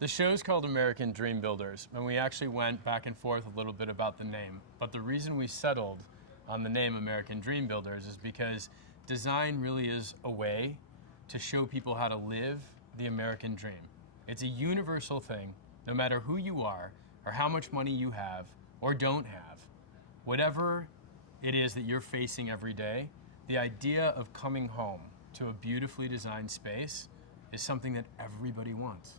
The show's called American Dream Builders, and we actually went back and forth a little bit about the name. But the reason we settled on the name American Dream Builders is because design really is a way to show people how to live the American dream. It's a universal thing, no matter who you are, or how much money you have, or don't have. Whatever it is that you're facing every day, the idea of coming home to a beautifully designed space is something that everybody wants.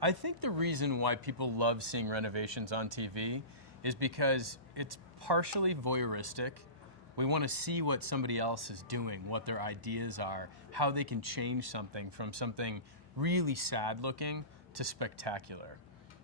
I think the reason why people love seeing renovations on TV is because it's partially voyeuristic. We want to see what somebody else is doing, what their ideas are, how they can change something from something really sad looking to spectacular.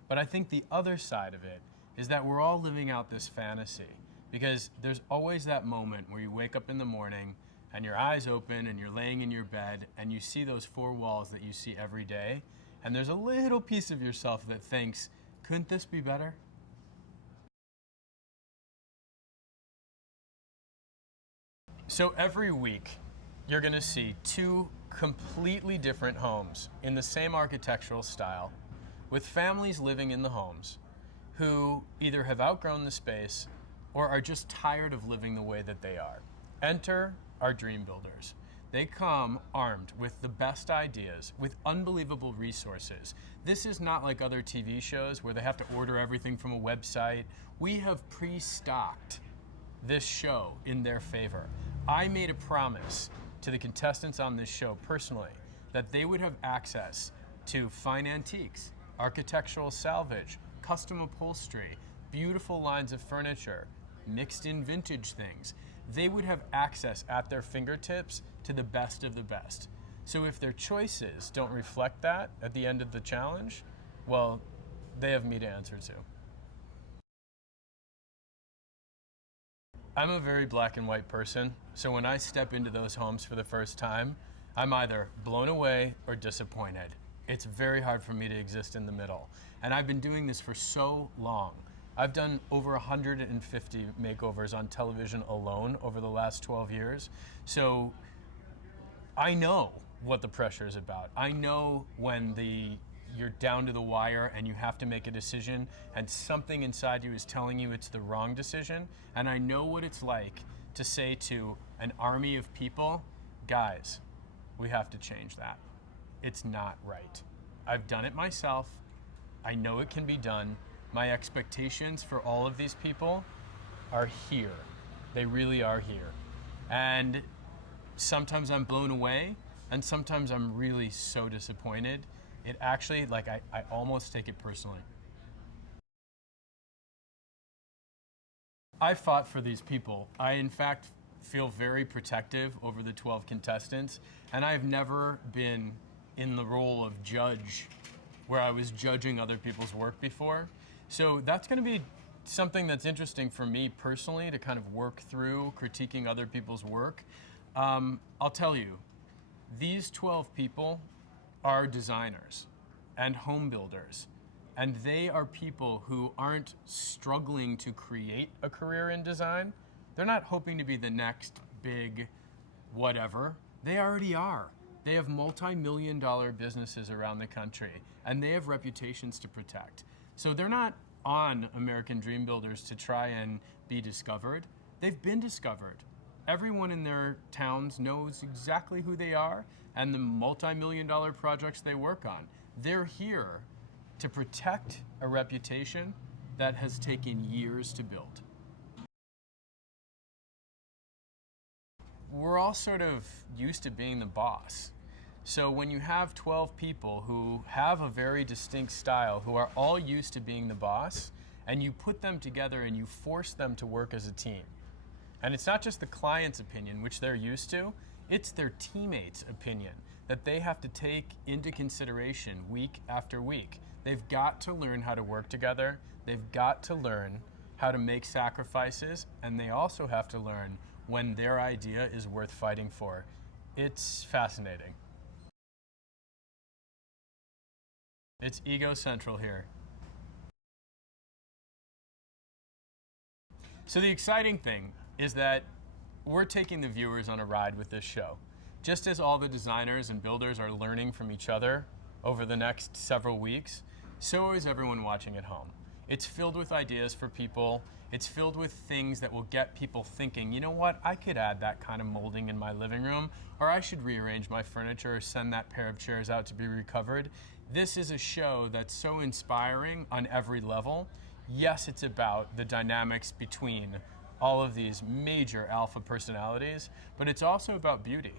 But I think the other side of it is that we're all living out this fantasy, because there's always that moment where you wake up in the morning and your eyes open and you're laying in your bed and you see those four walls that you see every day, and there's a little piece of yourself that thinks, couldn't this be better? So every week, you're gonna see two completely different homes in the same architectural style, with families living in the homes who either have outgrown the space or are just tired of living the way that they are. Enter our dream builders. They come armed with the best ideas, with unbelievable resources. This is not like other TV shows where they have to order everything from a website. We have pre-stocked this show in their favor. I made a promise to the contestants on this show personally that they would have access to fine antiques, architectural salvage, custom upholstery, beautiful lines of furniture, mixed in vintage things. They would have access at their fingertips to the best of the best. So if their choices don't reflect that at the end of the challenge, well, they have me to answer to. I'm a very black and white person, so when I step into those homes for the first time, I'm either blown away or disappointed. It's very hard for me to exist in the middle. And I've been doing this for so long. I've done over 150 makeovers on television alone over the last 12 years. So I know what the pressure is about. I know when you're down to the wire and you have to make a decision and something inside you is telling you it's the wrong decision. And I know what it's like to say to an army of people, guys, we have to change that. It's not right. I've done it myself. I know it can be done. My expectations for all of these people are here. They really are here. And sometimes I'm blown away, and sometimes I'm really so disappointed. It actually, I almost take it personally. I fought for these people. I, in fact, feel very protective over the 12 contestants, and I've never been in the role of judge where I was judging other people's work before. So that's going to be something that's interesting for me personally to kind of work through critiquing other people's work. I'll tell you, these 12 people are designers and home builders, and they are people who aren't struggling to create a career in design. They're not hoping to be the next big whatever. They already are. They have multi-million-dollar businesses around the country, and they have reputations to protect. So they're not on American Dream Builders to try and be discovered. They've been discovered. Everyone in their towns knows exactly who they are and the multi-million-dollar projects they work on. They're here to protect a reputation that has taken years to build. We're all sort of used to being the boss. So when you have 12 people who have a very distinct style, who are all used to being the boss, and you put them together and you force them to work as a team. And it's not just the client's opinion, which they're used to, it's their teammates' opinion that they have to take into consideration week after week. They've got to learn how to work together, they've got to learn how to make sacrifices, and they also have to learn when their idea is worth fighting for. It's fascinating. It's ego central here. So the exciting thing is that we're taking the viewers on a ride with this show. Just as all the designers and builders are learning from each other over the next several weeks, so is everyone watching at home. It's filled with ideas for people. It's filled with things that will get people thinking, you know what, I could add that kind of molding in my living room, or I should rearrange my furniture or send that pair of chairs out to be recovered. This is a show that's so inspiring on every level. Yes, it's about the dynamics between all of these major alpha personalities, but it's also about beauty.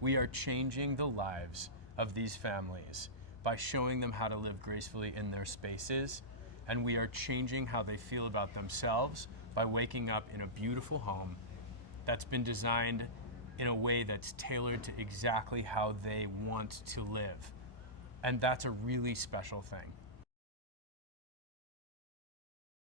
We are changing the lives of these families by showing them how to live gracefully in their spaces, and we are changing how they feel about themselves by waking up in a beautiful home that's been designed in a way that's tailored to exactly how they want to live. And that's a really special thing.